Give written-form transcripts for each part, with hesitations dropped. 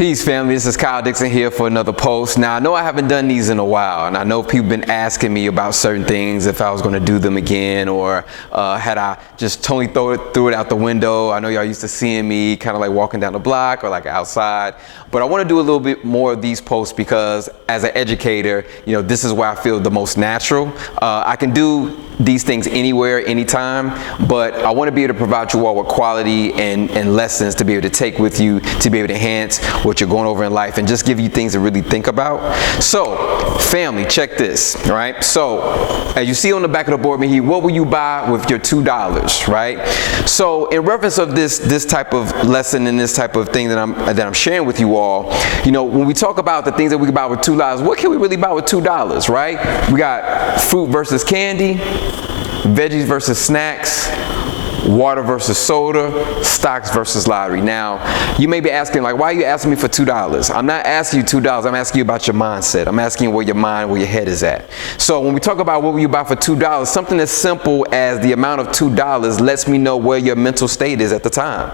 Peace, family. This is Dixon here for another post. Now, I know I haven't done these in a while, and I know people have been asking me about certain things, if I was going to do them again, or had I just totally threw it out the window. I know y'all used to seeing me kind of like walking down the block or like outside, but I want to do a little bit more of these posts because as an educator, you know, this is where I feel the most natural. I can do these things anywhere, anytime, but I want to be able to provide you all with quality and lessons to be able to take with you, to be able to enhance what you're going over in life and just give you things to really think about. So, family, check this, right? So, as you see on the back of the board here, what will you buy with your $2, right? So, in reference of this type of lesson and this type of thing that I'm sharing with you all, you know, when we talk about the things that we can buy with $2, what can we really buy with $2, right? We got fruit versus candy, veggies versus snacks, water versus soda, stocks versus lottery. Now, you may be asking, like, why are you asking me for $2? I'm not asking you $2. I'm asking you about your mindset. I'm asking you where your mind, where your head is at. So when we talk about what will you buy for $2, something as simple as the amount of $2 lets me know where your mental state is at the time.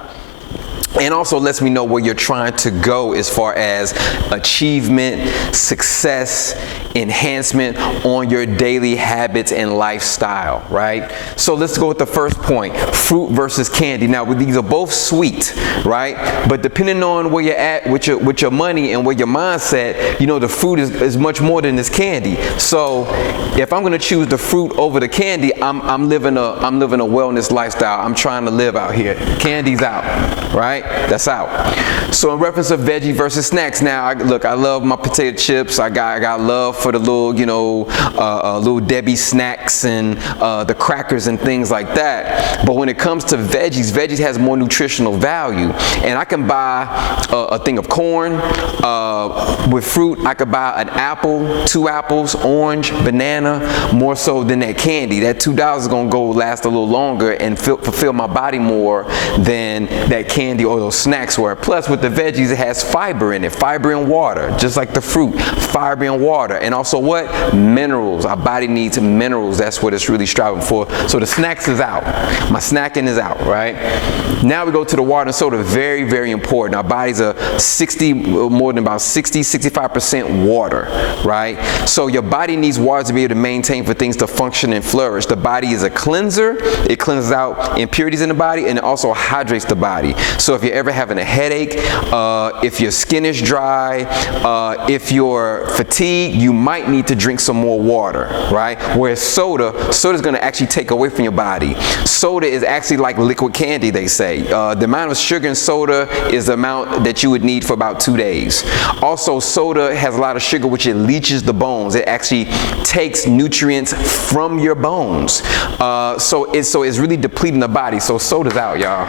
And also lets me know where you're trying to go as far as achievement, success, enhancement on your daily habits and lifestyle, right? So let's go with the first point, fruit versus candy. Now, these are both sweet, right? But depending on where you're at with your money and where your mindset, you know, the fruit is much more than this candy. So if I'm gonna choose the fruit over the candy, I'm living a wellness lifestyle. I'm trying to live out here. Candy's out, right? That's out. So in reference to veggie versus snacks, now I love my potato chips. I got love for the little, you know, little Debbie snacks and the crackers and things like that. But when it comes to veggies has more nutritional value. And I can buy a thing of corn. With fruit, I could buy an apple, 2 apples, orange, banana, more so than that candy. That $2 is gonna last a little longer and fulfill my body more than that candy or those snacks were. Plus, with the veggies, it has fiber in it, fiber and water, just like the fruit, fiber and water. And also what? Minerals. Our body needs minerals. That's what it's really striving for. So the snacks is out. My snacking is out, right? Now we go to the water and soda. Very, very important. Our bodies are more than about 60-65% water, right? So your body needs water to be able to maintain for things to function and flourish. The body is a cleanser. It cleanses out impurities in the body and it also hydrates the body. So if you're ever having a headache, if your skin is dry, if you're fatigued, you might need to drink some more water, right? Whereas soda is going to actually take away from your body. Soda is actually like liquid candy, they say. The amount of sugar in soda is the amount that you would need for about 2 days. Also, soda has a lot of sugar, which it leaches the bones. It actually takes nutrients from your bones. So it's really depleting the body. So soda's out, y'all.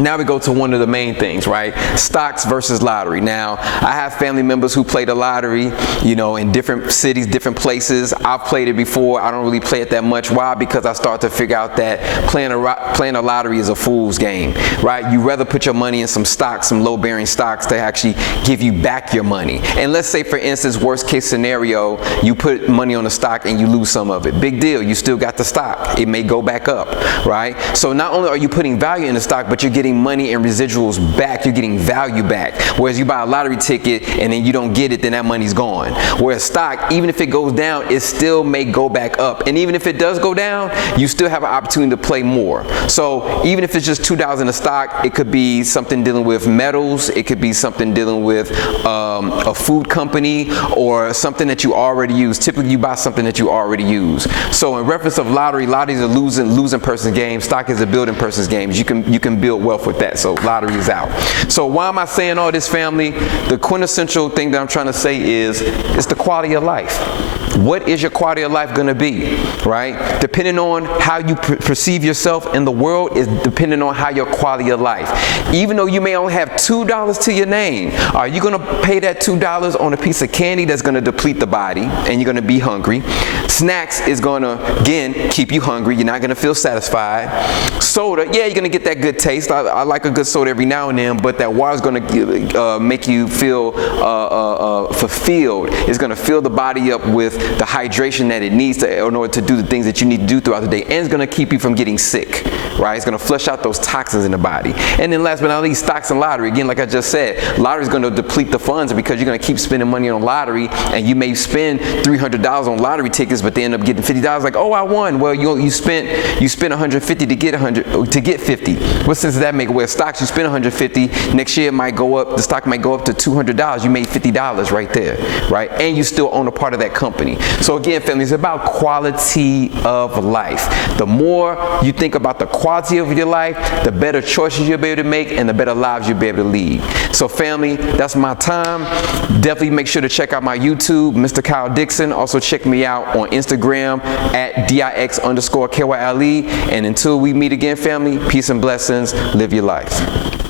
Now we go to one of the main things, right? Stocks versus lottery. Now, I have family members who play the lottery, you know, in different cities, different places. I've played it before. I don't really play it that much. Why? Because I start to figure out that playing a lottery is a fool's game, right? You rather put your money in some stocks, some low-bearing stocks to actually give you back your money. And let's say, for instance, worst case scenario, you put money on the stock and you lose some of it. Big deal. You still got the stock. It may go back up, right? So not only are you putting value in the stock, but you're getting money and residuals back. You're getting value back. Whereas you buy a lottery ticket and then you don't get it, then that money's gone. Whereas stock, even if it goes down, it still may go back up. And even if it does go down, you still have an opportunity to play more. So even if it's just $2 in a stock, it could be something dealing with metals. It could be something dealing with a food company or something that you already use. Typically, you buy something that you already use. So in reference of lottery is a losing person's game. Stock is a building person's game. You can build wealth with that. So lottery is out. So why am I saying all this, family? The quintessential thing that I'm trying to say is it's the quality of life. What is your quality of life going to be, right? Depending on how you perceive yourself in the world is depending on how your quality of life. Even though you may only have $2 to your name, are you going to pay that $2 on a piece of candy that's going to deplete the body and you're going to be hungry? Snacks is gonna, again, keep you hungry. You're not gonna feel satisfied. Soda, yeah, you're gonna get that good taste. I like a good soda every now and then, but that water's gonna make you feel fulfilled. It's gonna fill the body up with the hydration that it needs in order to do the things that you need to do throughout the day, and it's gonna keep you from getting sick, right? It's gonna flush out those toxins in the body. And then last but not least, stocks and lottery. Again, like I just said, lottery is gonna deplete the funds because you're gonna keep spending money on lottery, and you may spend $300 on lottery tickets, but they end up getting $50. Like, oh, I won. Well, you spent $150 to get 100 to get 50. What sense does that make? Where stocks, you spend 150, next year it might go up, the stock might go up to $200. You made $50 right there, right? And you still own a part of that company. So again, family, it's about quality of life. The more you think about the quality of your life, the better choices you'll be able to make and the better lives you'll be able to lead. So family, that's my time. Definitely make sure to check out my YouTube, Mr. Kyle Dixon. Also check me out on Instagram at DIX_KYLE. And until we meet again, family, peace and blessings. Live your life.